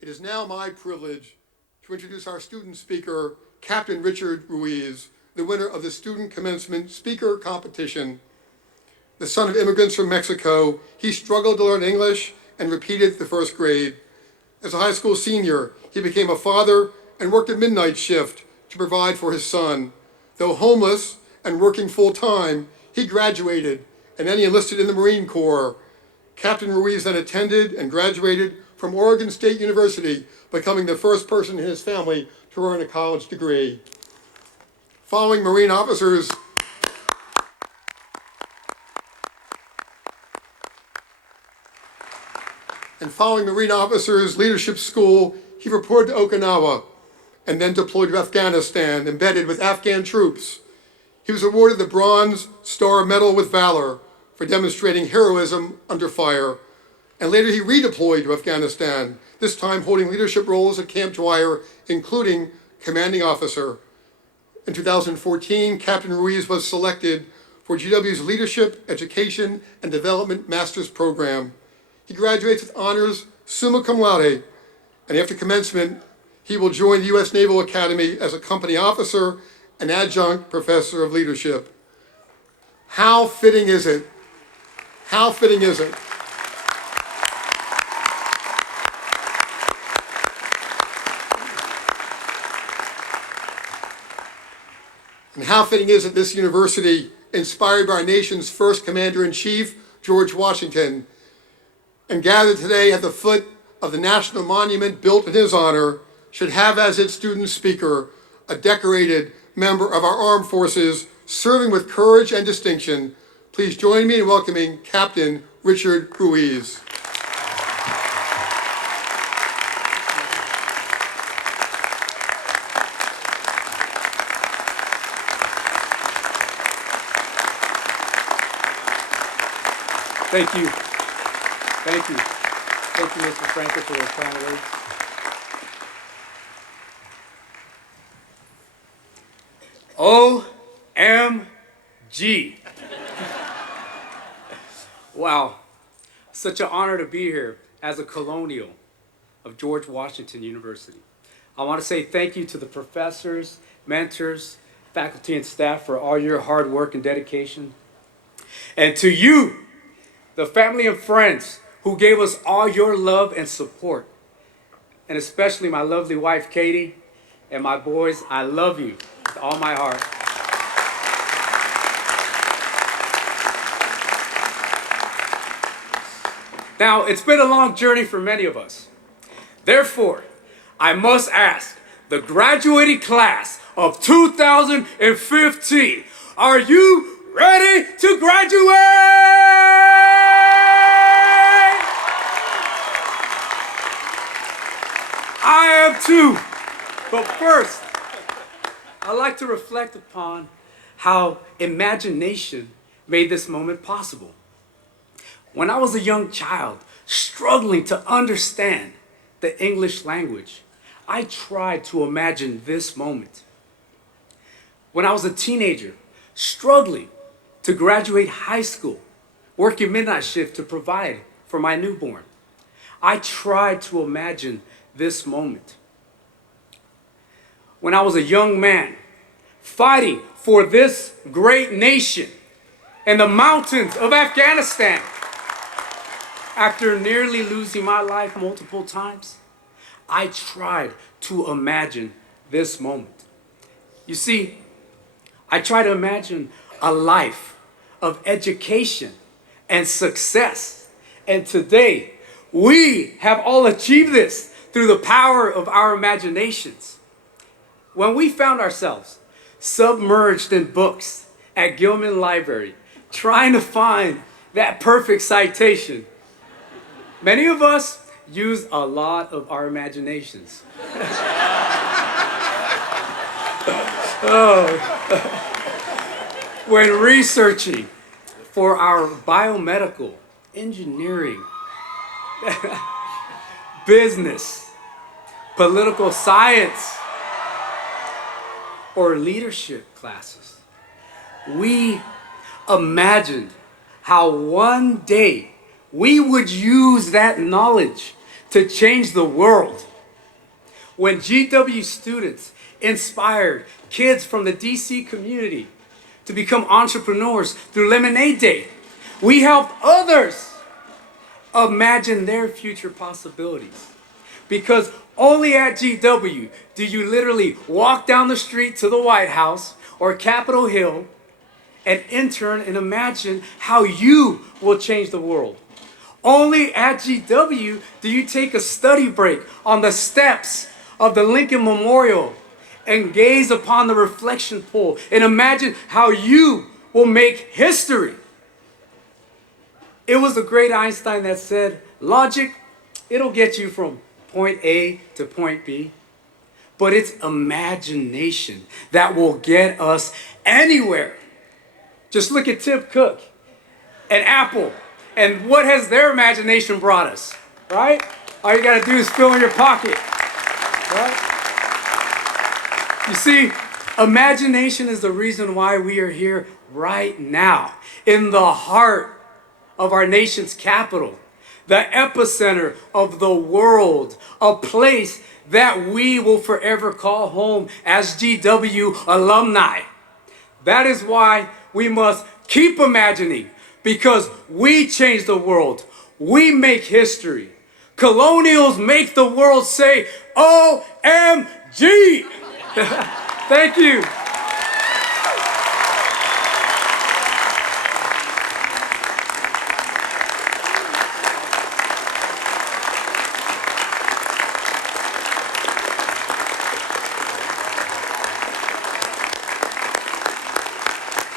It is now my privilege to introduce our student speaker, Captain Richard Ruiz, the winner of the Student Commencement Speaker Competition. The son of immigrants from Mexico, he struggled to learn English and repeated the first grade. As a high school senior, he became a father and worked a midnight shift to provide for his son. Though homeless and working full-time, he graduated and then he enlisted in the Marine Corps. Captain Ruiz then attended and graduated from Oregon State University, becoming the first person in his family to earn a college degree. Following Marine officers' leadership school, he reported to Okinawa and then deployed to Afghanistan, embedded with Afghan troops. He was awarded the Bronze Star Medal with Valor for demonstrating heroism under fire. And later he redeployed to Afghanistan, this time holding leadership roles at Camp Dwyer, including commanding officer. In 2014, Captain Ruiz was selected for GW's Leadership, Education, and Development Master's Program. He graduates with honors summa cum laude, and after commencement, he will join the U.S. Naval Academy as a company officer and adjunct professor of leadership. How fitting is it? How fitting is it? And how fitting is it this university, inspired by our nation's first commander-in-chief, George Washington, and gathered today at the foot of the national monument built in his honor, should have as its student speaker a decorated member of our armed forces serving with courage and distinction. Please join me in welcoming Captain Richard Ruiz. Thank you. Thank you. Thank you, Mr. Frankel, for those kind words. OMG. Wow. Such an honor to be here as a colonial of George Washington University. I want to say thank you to the professors, mentors, faculty, and staff for all your hard work and dedication. And to you, the family and friends who gave us all your love and support. And especially my lovely wife, Katie, and my boys, I love you with all my heart. Now, it's been a long journey for many of us. Therefore, I must ask the graduating class of 2015, are you ready to graduate? I am too. But first, I'd like to reflect upon how imagination made this moment possible. When I was a young child, struggling to understand the English language, I tried to imagine this moment. When I was a teenager, struggling to graduate high school, working midnight shift to provide for my newborn, I tried to imagine this moment. When I was a young man, fighting for this great nation in the mountains of Afghanistan, after nearly losing my life multiple times, I tried to imagine this moment. You see, I try to imagine a life of education and success. And today, we have all achieved this through the power of our imaginations. When we found ourselves submerged in books at Gilman Library, trying to find that perfect citation, many of us use a lot of our imaginations. When researching for our biomedical, engineering, business, political science, or leadership classes, we imagined how one day we would use that knowledge to change the world. When GW students inspired kids from the DC community to become entrepreneurs through Lemonade Day, we helped others imagine their future possibilities. Because only at GW do you literally walk down the street to the White House or Capitol Hill and intern and imagine how you will change the world. Only at GW do you take a study break on the steps of the Lincoln Memorial and gaze upon the reflection pool and imagine how you will make history. It was the great Einstein that said, logic, it'll get you from point A to point B, but it's imagination that will get us anywhere. Just look at Tim Cook and Apple and what has their imagination brought us, right? All you gotta do is fill in your pocket, right? You see, imagination is the reason why we are here right now, in the heart of our nation's capital, the epicenter of the world, a place that we will forever call home as GW alumni. That is why we must keep imagining, because we change the world. We make history. Colonials make the world say, OMG! Thank you.